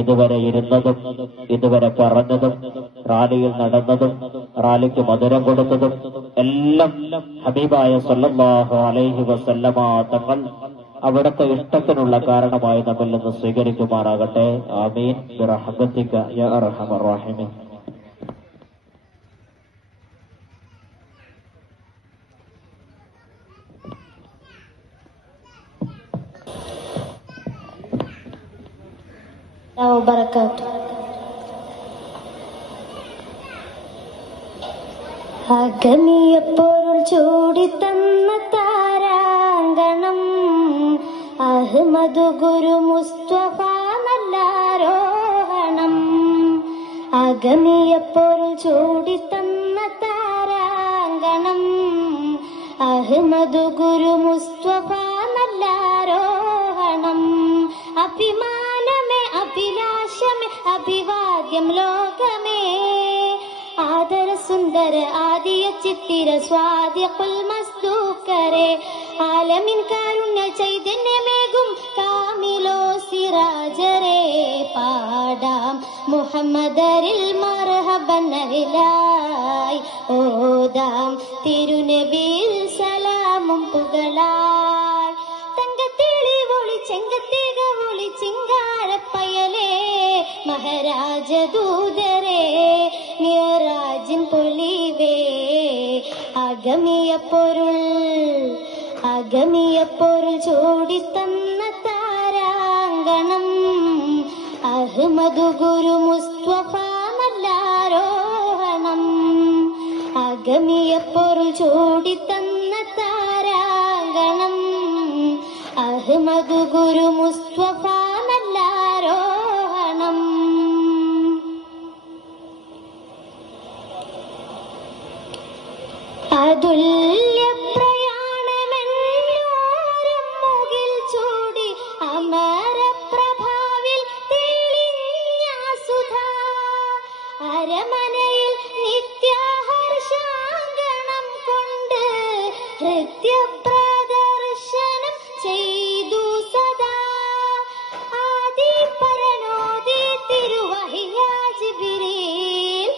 ഇതുവരെ ഇരുന്നതും ഇതുവരെ പറഞ്ഞതും റാലിയിൽ നടന്നതും റാലിക്ക് മധുരം കൊടുത്തതും എല്ലാം ഹബീബായ സല്ലല്ലാഹു അലൈഹി വസല്ലമ തങ്ങൾ അവിടുത്തെ ഇഷ്ടത്തിനുള്ള കാരണമായി നമ്മിൽ നിന്ന് സ്വീകരിക്കുമാറാകട്ടെ. ആമീൻ ബിറഹ്മതിക യാ അർഹമർ റഹീമീൻ. അഗമിയപ്പോഴും ചൂടിത്തന്ന താരാങ്കണം അഹ്മദ് ഗുരു മുസ്തഫ നല്ലാരോഹണം. അഗമിയപ്പോഴും ചൂടിത്തന്ന താരാങ്കണം അഹ്മദ് ഗുരു മുസ്തഫ നല്ലാരോഹണം. അഭിമാനമേ അഭിലാഷമേ അഭിവാദ്യം ലോകമേ ആദര സുന്ദര ആദിയ ചിത്തിര സ്വാദിഖുൽ മസ്ദൂക്കരെ ആലമിൻ കാരുണ്യ ചൈതന്യമേകും കാമിലോ സിറാജരെ പാടാം മുഹമ്മദരിൽ മർഹബൻ അഹ്ലായി ഓതാം തിരുനബിയിൽ സലാമും പുകളായി. തങ്കത്തിളിവൊളി ചെങ്കത്തിക ഒളി ചിങ്കാരപ്പയലേ മഹാരാജദൂതരെ മിയറാജിൻ പൊലിവേ അഗമിയ പൊരുൾ ചൂടിത്തന്ന താരാങ്കണം അഹ്മദ് ഗുരു മുസ്തഫ നല്ലാരോഹണം. അഗമിയ പൊരുൾ ചൂടിത്തന്ന താരാങ്കണം അഹ്മദ് ഗുരു മുസ്തഫ നല്ലാരോഹണം. അതുല്യ പ്രയാണമെന്നോരം മുകിൽ ചൂടി അമരപ്രഭാവിൽ തെളിഞ്ഞ സുധാ അരമനയിൽ നിത്യഹർഷാങ്കണം കൊണ്ട് ഹൃത്യപ്രദർശനം ചെയ്തു സദാ. ആദിപരനോദി തിരുവഹിയാ ജിബ്രീൽ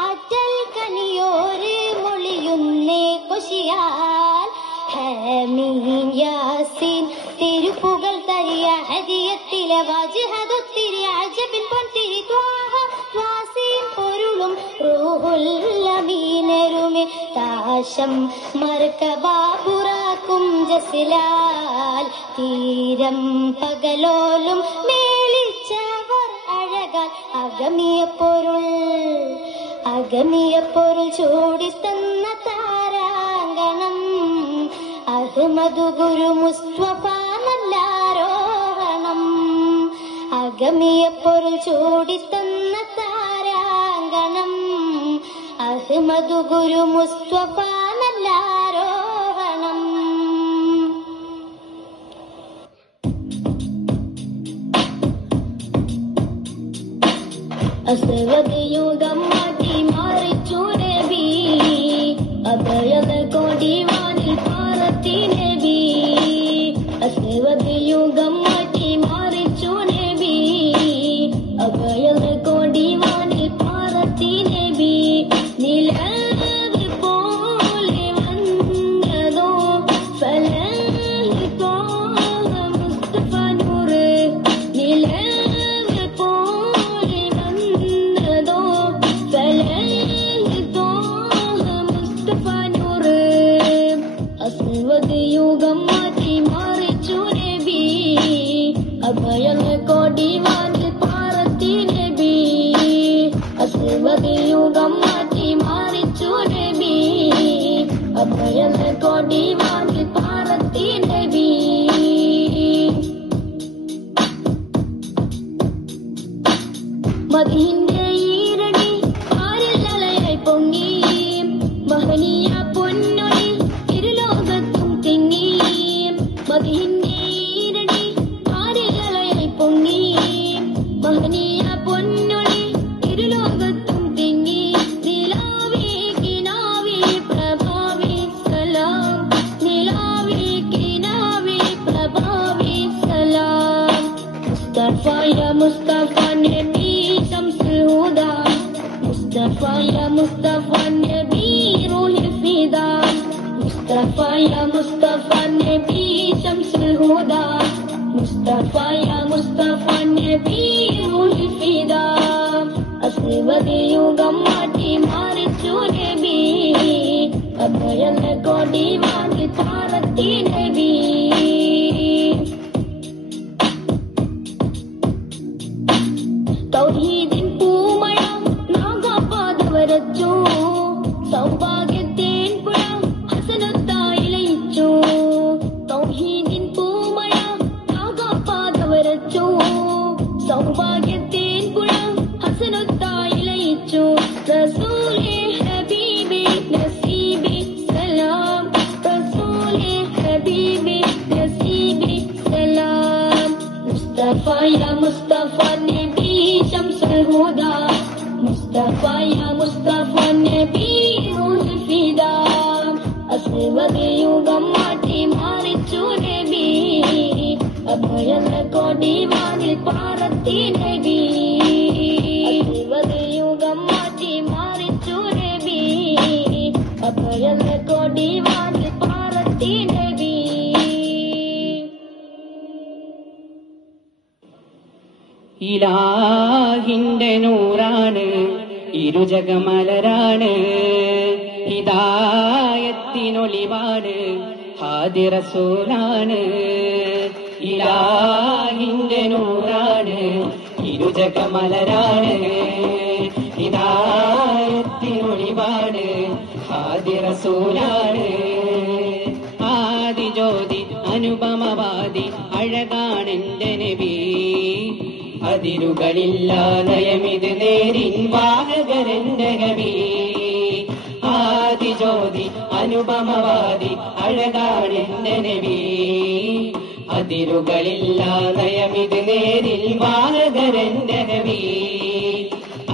ആറ്റൽ കനിയോരെ മൊഴിയുന്നേ കൊശിയാൽ ഹമീം യാസീൻ തിരുപ്പുകൾ തരിയ ഹദിയത്തിലെ വാജിഹദൊത്തിരി അജബിൻ പൊൻതിരി ത്വാഹ ത്വാസീൻ പൊരുളും റൂഹുൽ അമീനരുമെ താശം മർക്കബാബുറാക്കും ജസിലാൽ തീരം പകലോലും മേലിച്ചവർ അഴകാൽ. അഗമിയ പൊരുൾ ചൂടിത്തന്ന താരാങ്കണം അഹ്മദ് ഗുരു മുസ്തഫ നല്ലാരോഹണം. അഗമിയ പൊരുൾ ചൂടിത്തന്ന താരാങ്കണം അഹ്മദ് ഗുരു മുസ്തഫ നല്ലാരോഹണം. അസ്വദ് യുഗം മാറ്റി മറിച്ചു നബി അഭയത കൊടിവാനിൽ പാർത്തി നബി. അസ്വദ് യുഗം മാറ്റി മറിച്ചു നബി അഭയത കൊടിവാനിൽ പാർത്തി നബി. നിലവ് പോലെ വന്നതോ ഫലഹ് തോഹ മുസ്തഫ നൂറ്. നിലവ് പോലെ വന്നതോ ഫലഹ് തോഹ മുസ്തഫ നൂറ്. അസ്വദ് യുഗം മാറ്റി മറിച്ചു നബി അഭയം കൊടിവാനിൽ പാർത്തി നബി. അസ്വദ് യുഗം മാറ്റി മറിച്ചു നബി അഭയം കൊടിവാനിൽ പാർത്തി നബി. മദീന്റെ ഈരടി ആരിലലയായി പൊങ്ങി മഹനീയ പൊന്നൊളി ഇരുലോകത്തും തിങ്ങി. മദീന്റെ ഈരടി ആരിലലയായി പൊങ്ങി മഹനീയ പൊന്നൊളി ഇരുലോകത്തും തിങ്ങി. നിലാവേ കിനാവേ പ്രഭാവേ സലാം. നിലാവേ കിനാവേ പ്രഭാവേ സലാം. മുസ്തഫ യാ മുസ്തഫ مصطفى النبي روح الفداء مصطفى يا مصطفى النبي شمس الهدى مصطفى يا مصطفى النبي روح الفداء أصل യുഗം മാറ്റി മാറിച്ചു നബി അഭയന കോടി വാങ്ങി താരത്തി നബി തൗഹീദിൻ പൂമഴ നാഗപാദവരച്ചു സൗഭാഗ്യത്തിൻ പുഴ ഹസനത്തായി ലയിച്ചു തൗഹീദിൻ പൂമഴ നാഗപാദവരച്ചു സൗഭാഗ്യത്തിൻ പുഴ ഹസനത്തായി ലയിച്ചു റസൂലേ ഹബീബി നസീബി സലാം റസൂലേ ഹബീബി നസീബി സലാം മുസ്തഫ യാ മുസ്തഫ നബി ശംസുൽ ഹുദാ മുസ്തഫ യാ മുസ്തഫ നബി റൂഹുൽ ഫിദാ അസ്വദ യുഗം മാറ്റി മാറിച്ചു നബി അഭയന കോടി വാനിൽ പാറത്തി നബി അസ്വദ യുഗം മാറ്റി മാറിച്ചു നബി അഭയന കോടി വാനിൽ പാറത്തി നബി ഇലാഹിന്റെ നൂറാണ് ഇരുജഗമലരാണ് ഹിദായത്തിനൊളിവാണ് ഹാദി റസൂലാണ് ഇലാഹിന്റെ നൂറാണ് ഇരുജഗമലരാണ് ഹിദായത്തിനൊളിവാണ് ഹാദി റസൂലാണ് ആദിജ്യോതി അനുപമവാദി അഴകാണെന്റെ നബി അതിരുകളില്ല നയമിത് നേരിൻ വാഹകരന്റെ കവി ആദിജ്യോതി അനുപമവാദി അഴകാണെന്റെ നബി അതിരുകളില്ല നയമിത് നേരിൽ വാഹകരന്റെ കവി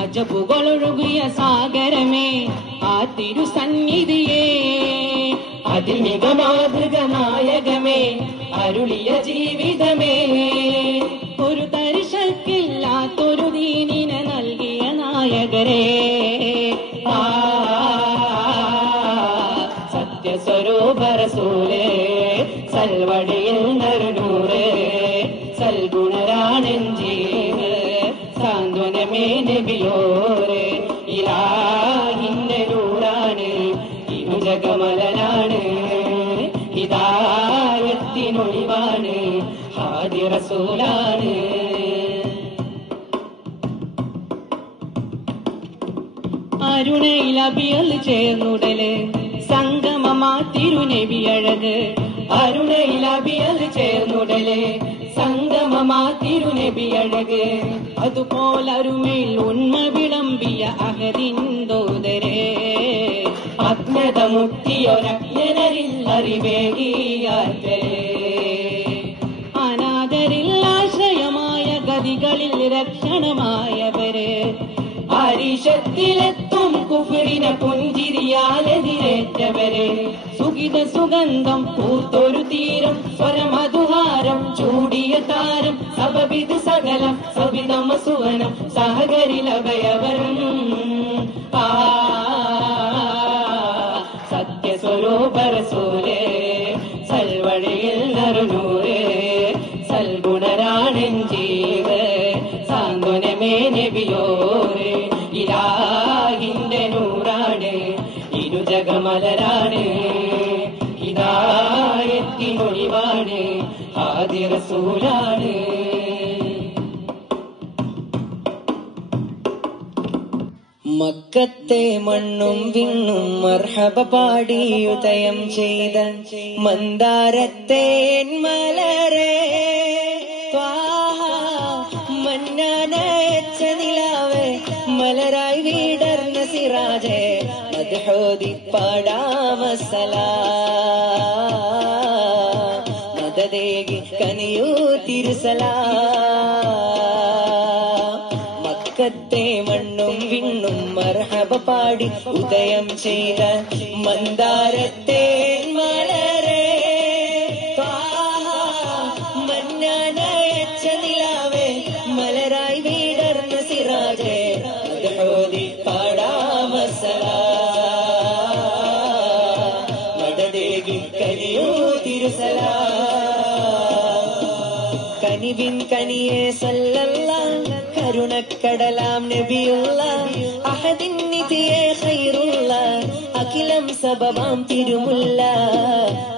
അജബുകളൊഴുകിയ സാഗരമേ ആ തിരുസന്നിധിയേ അതിൽ മികമാതൃക നായകമേ അരുളിയ ജീവിതമേ ഒരു തരിശക്കില്ലാത്തൊരു ദീനിനെ നൽകിയ നായകരേ സത്യസ്വരൂപ റസൂലേ സൽവടിയിൽ നറുനൂറ് സൽഗുണരാണൻ ജീവ് സാന്ത്വനമേ നബിയോരെ ഇലാഹിന്റെ നൂറാണ് ഇരുജഗമലനാണ് ഹിദായത്തിനൊളിവാണ് ഹാദി റസൂലാണ് അരുണയിൽ അബിയൽ ചേർന്നുടല് സംഗമമാ തിരുനബി അഴക് അരുണയിൽ അബിയൽ ചേർന്നുടല് സംഗമമാ തിരുനബി അഴക് അതുപോലരുമേൽ ഉന്മ വിളമ്പിയ അഹദിന്തോദരേ അജ്ഞത മുക്തിയൊരജ്ഞനരിൽ അറിവേകിയാറ്റേ അനാദരിൽ ആശ്രയമായ ഗതികളിൽ രക്ഷണമായവര് അരിശത്തിലെത്തും കുഫറിനെ പുഞ്ചിരിയാലെതിരേറ്റവര് സുഗിത സുഗന്ധം പൂത്തൊരു തീരം സ്വരമധുഹാരം ചൂടിയ താരം സബബിത് സകലം സവിതമ സുവനം സഹകരിലഭയവരം സത്യസ്വരൂപ റസൂലേ സൽവഴിയിൽ നറുനൂറ് സൽഗുണരാണൻ ജീവ് സാന്ത്വനമേ നബിയോരെ ഇലാഹിന്റെ നൂറാണ് ഇരുജഗമലരാണ് ഹിദായത്തിനൊളിവാണ് ഹാദി റസൂലാണ് മക്കത്തെ മണ്ണും വിണ്ണും മർഹബ പാടി ഉദയം ചെയ്ത മന്ദാരത്തെ മലരെ മന്നാനച്ച നിലാവേ മലരായി വീടർന്ന സിറാജേ മദ്ഹോദി പാടാമസലാ മദദേകി കനിയൂ തിരുസലാ മക്കത്തെ മണ്ണും വിണ്ണും മർഹബ പാടി ഉദയം ചെയ്ത മന്ദാരത്തെ മലരെ മന്നാനച്ച നിലാവേ മലരായി വീടർന്ന സിറാജേ മദ്ഹോദി പാടാമസലാ കനിവിൻ കനിയെ സല്ലല്ലാഹ് കരുണക്കടലാം നബിയുള്ള അഹദിൻ നിധിയെ ഖൈറുള്ള അഖിലം സബബാം തിരുമുല്ല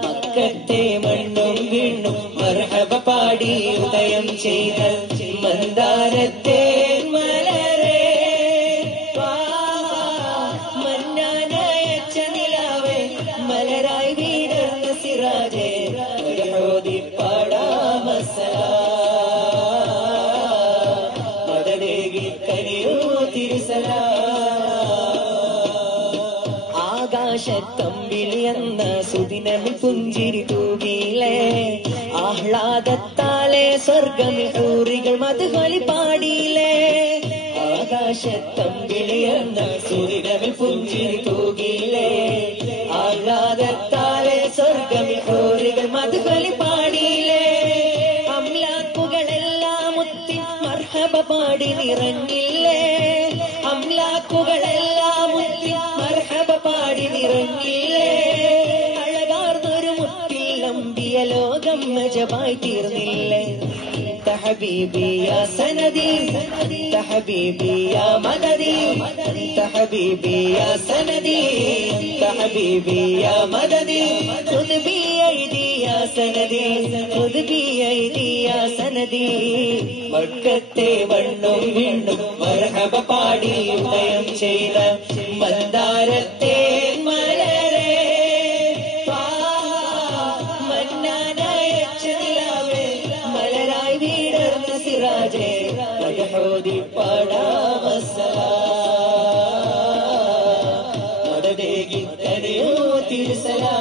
മക്കത്തെ മണ്ണും വീണും മർഹബ പാടി ഉദയം ചെയ്ത മന്ദാരത്തെ മലരെ മന്നാനയച്ച നിലാവേ മലരായി വീടർന്ന സിറാജേ ഓതി പാടാമസലാ മദദേകി കനിയോ തിരുസലാ ആകാശത്തമ്പിളിയെന്ന സുദിനമിൽ പുഞ്ചിരി തൂകിയിലേ ആഹ്ലാദത്താലെ സ്വർഗമിൽ ഊറികൾ മധുഹൊലി പാടിയിലേ ആകാശത്തമ്പിളിയെന്ന സുദിനമിൽ പുഞ്ചിരി തൂകിയിലേ ആഹ്ലാദത്താലെ സ്വർഗമിൽ ഊറികൾ മധുഹൊലി പാടിയിലേ അംലാക്കുകളെല്ലാം മുത്തി മർഹബ പാടി നിറഞ്ഞില്ലേ അംലാക്കുകളെല്ലാം മുത്തി മർഹബ പാടി നിറഞ്ഞില്ലേ അഴകാർന്നൊരു മുത്തിൽ നമ്പിയ ലോകം മജബായി തീർന്നില്ലേ ഹബീബി യാ സനദി ഹബീബി യാ മദദി ഹബീബി യാ സനദി ഹബീബി യാ മദദി ഖുദ് ബി ഐദി യാ സനദി ഖുദ് ബി ഐദി യാ സനദി മക്കത്തെ മണ്ണും വീണ്ടും മർഹബ പാടി ഉദയം ചെയ്ത മന്ദാരത്തെ മലരെ മന്നാനയച്ച നിലാവേ മലരായി വീടർന്ന സിറാജേ മദഹോദി പാടാമസലാ മദദേകി കനിയോ തിരുസലാ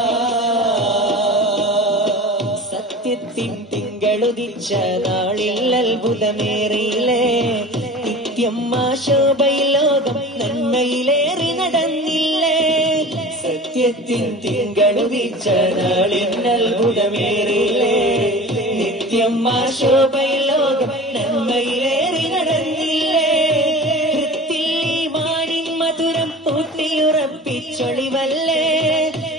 സത്യത്തിൻ തിങ്കളുദിച്ച നാളിൽ അത്ഭുതമേറിയില്ലേ നിത്യം ആശോഭയിൽ ലോകം നന്മയിലേറി നടന്നില്ലേ സത്യത്തിൻ തിങ്കളുദിച്ച നാളിൽ അത്ഭുതമേറിയില്ലേ നിത്യം ആശോഭയിൽ ലോകം നന്മയിലേറി നടന്നില്ലേ ഹൃത്തിൽ ഈമാനിൻ മധുരം ഊട്ടിയുറപ്പിച്ചൊളിവല്ലേ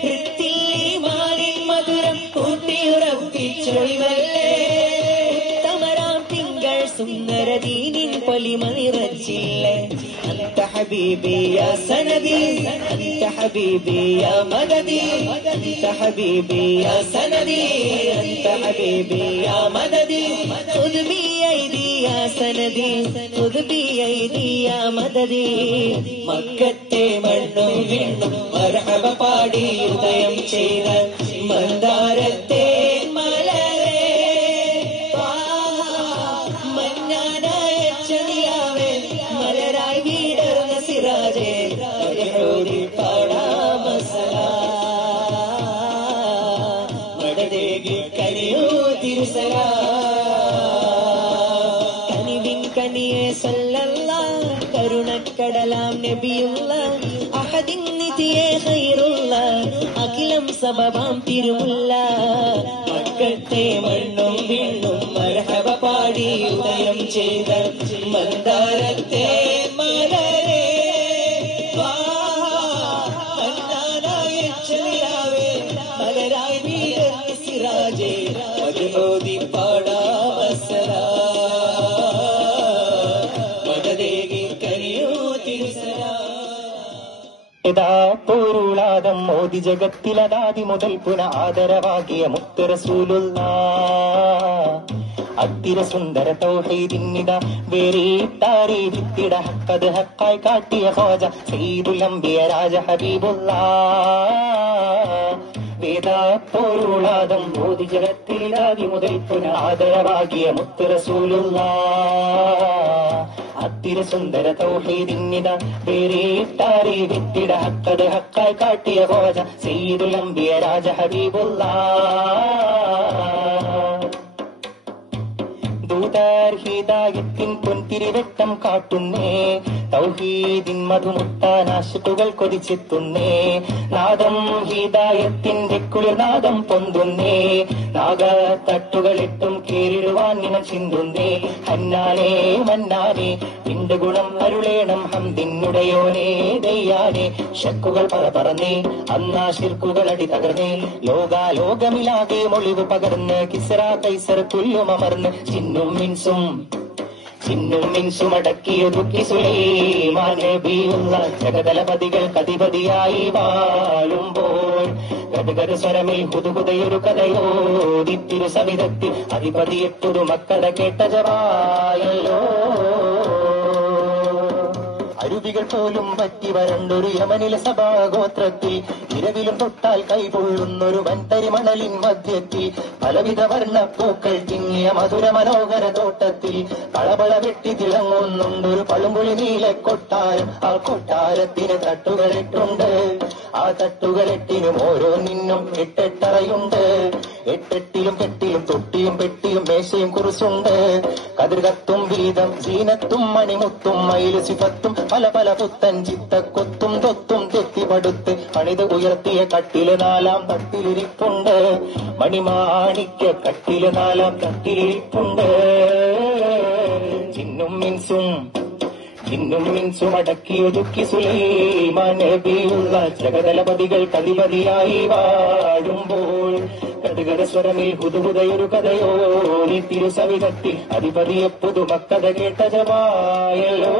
ഹൃത്തിൽ ഈമാനിൻ മധുരം ഊട്ടിയുറപ്പിച്ചൊളിവല്ലേ ഉത്തമരാം തിങ്കൾ സുന്ദരദീനിൻ പൊലിമ നിറച്ചില്ലേ അന്ത ഹബീബി യാ സനദി അന്ത ഹബീബി യാ മദദി അന്ത ഹബീബി യാ സനദി അന്ത ഹബീബി യാ മദദി ഖുദ് ബി ഐദി യാ സനദി ഖുദ് ബി ഐദി യാ മദദി മക്കത്തെ മണ്ണും വീണ്ടും മർഹബ പാടി ഉദയം ചെയ്ത മന്ദാരത്തെ മലരെ മന്നാനയച്ച നിലാവേ മലരായി വീടർന്ന സിറാജേ മദഹോദി പാടാമസലാ മദദേകി കനിയോ തിരുസലാ കനിവിൻ കനിയെ സല്ലല്ലാഹ് കരുണക്കടലാം നബിയുള്ള അഹദിൻ നിധിയെ ഖൈറുള്ള അഖിലം സബബാം തിരുമുല്ല മക്കത്തെ മണ്ണും വീണ്ടും മർഹബ പാടി ഉദയം ചെയ്ത മന്ദാരത്തെ മലരെ മന്നാനയച്ച നിലാവേ മലരായി വീടർന്ന സിറാജേ മദഹോദി പാടാമസലാ മദദേകി കനിയോ തിരുസലാ യഥാ പൊരുളാദം മോദി ജഗത്തിലതാദി മുതൽ പുന ആദരവാകിയ മുത്ത് റസൂലുള്ളാഹ് അത്തിര സുന്ദര തൗഹീദിന്നിട വേറിട്ടാരി വിത്തിട ഹക്കത് ഹക്കായി കാട്ടിയ ഖോജ സയ്യിദുൽ അംബിയ രാജ ഹബീബുള്ളാഹ് വേദാ പൊരുളാദം മോദി ജഗത്തിലതാദി മുതൽ പുന ആദരവാകിയ മുത്ത് റസൂലുള്ളാഹ് അത്തിര സുന്ദര തൗഹീദിന്നിട വേറിട്ടാരി വിത്തിട ഹക്കത് ഹക്കായി കാട്ടിയ ഖോജ സയ്യിദുൽ അംബിയ രാജ ഹബീബുള്ളാഹ് ദൂതാർ ഹിദായത്തിൻ പൊൻതിരിവെട്ടം കാട്ടുന്നേ തൗഹീദിൻ മധുമുട്ടാൻ ആശിക്കുകൾ കൊതിച്ചെത്തുന്നേ. നാദം ഹിദായത്തിന്റെ കുളിർനാദം പൊന്തുന്നേ. നാഗത്തട്ടുകളിട്ടും കേറിടുവാൻ നിനം ചിന്തുന്നേ. ഹന്നാനേ മന്നാനേ നിന്റെ ഗുണം അരുളേണം ഹംദിനുടയോനേ ദയ്യാനേ. ശക്കുകൾ പറന്നേ അന്നാ ശിർക്കുകൾ അടി തകർന്നേ. ലോകമിലാകെ മൊളിവ് പകർന്ന് കിസ്റ കൈസർ തുല്യമർന്ന് ചിന്നും മിൻസും അടക്കിയൊതുക്കി സുലൈമാൻ നബിയുള്ള ജഗതലപതികൾ കതിപതിയായി വാഴുമ്പോൾ ഗദഗദ സ്വരമിൽ ഹുദുഹുദയൊരു കഥയോതി തിരുസവിധത്തിൽ അധിപതിയെട്ടൊരു മക്കഥ കേട്ട ജവായല്ലോ. അരുവികൾ പോലും പറ്റി വരണ്ടൊരു യമനിലെ സഭാഗോത്രത്തിൽ ഇരവിലും തൊട്ടാൽ കൈകൊള്ളുന്നൊരു വൻതരി മണലിൻ മധ്യത്തിൽ പലവിധ വർണ്ണപ്പൂക്കൾ തിങ്ങിയ മധുര മനോഹര തോട്ടത്തിൽ കളപള വെട്ടി തിളങ്ങുന്നുണ്ടൊരു പളുമ്പുളി നീല കൊട്ടാരം. ആ കൊട്ടാരത്തിന് തട്ടുകളിട്ടുണ്ട്. ആ തട്ടുകളെട്ടിനും ഓരോന്നിനും എട്ടെട്ടറയുണ്ട്. എട്ടെട്ടിലും കെട്ടിലും തൊട്ടിയും പെട്ടിയും മേശയും കുറിച്ചുണ്ട്. കതിർകത്തും വീതം സീനത്തും മണിമുത്തും മയില് സിഫത്തും പല പല പുത്തൻ ചിത്തക്കൊത്തും തൊത്തും തെത്തിപടുത്ത് പണിത് ഉയർത്തിയ കട്ടില് 4-ാം തട്ടിലിരിപ്പുണ്ട്. മണിമാണിക്യ കട്ടില് 4-ാം തട്ടിലിരിപ്പുണ്ട്. ചിന്നും മിൻസും അടക്കിയൊതുക്കി സുലൈമാൻ നബിയുള്ള ജഗതലപതികൾ കതിപതിയായി വാഴുമ്പോൾ ഗദഗദ സ്വരമിൽ ഹുദുഹുദയൊരു കഥയോടി തിരുസവിധത്തിൽ അധിപതിയെ പുതുമക്കഥ കേട്ട ജവായല്ലോ.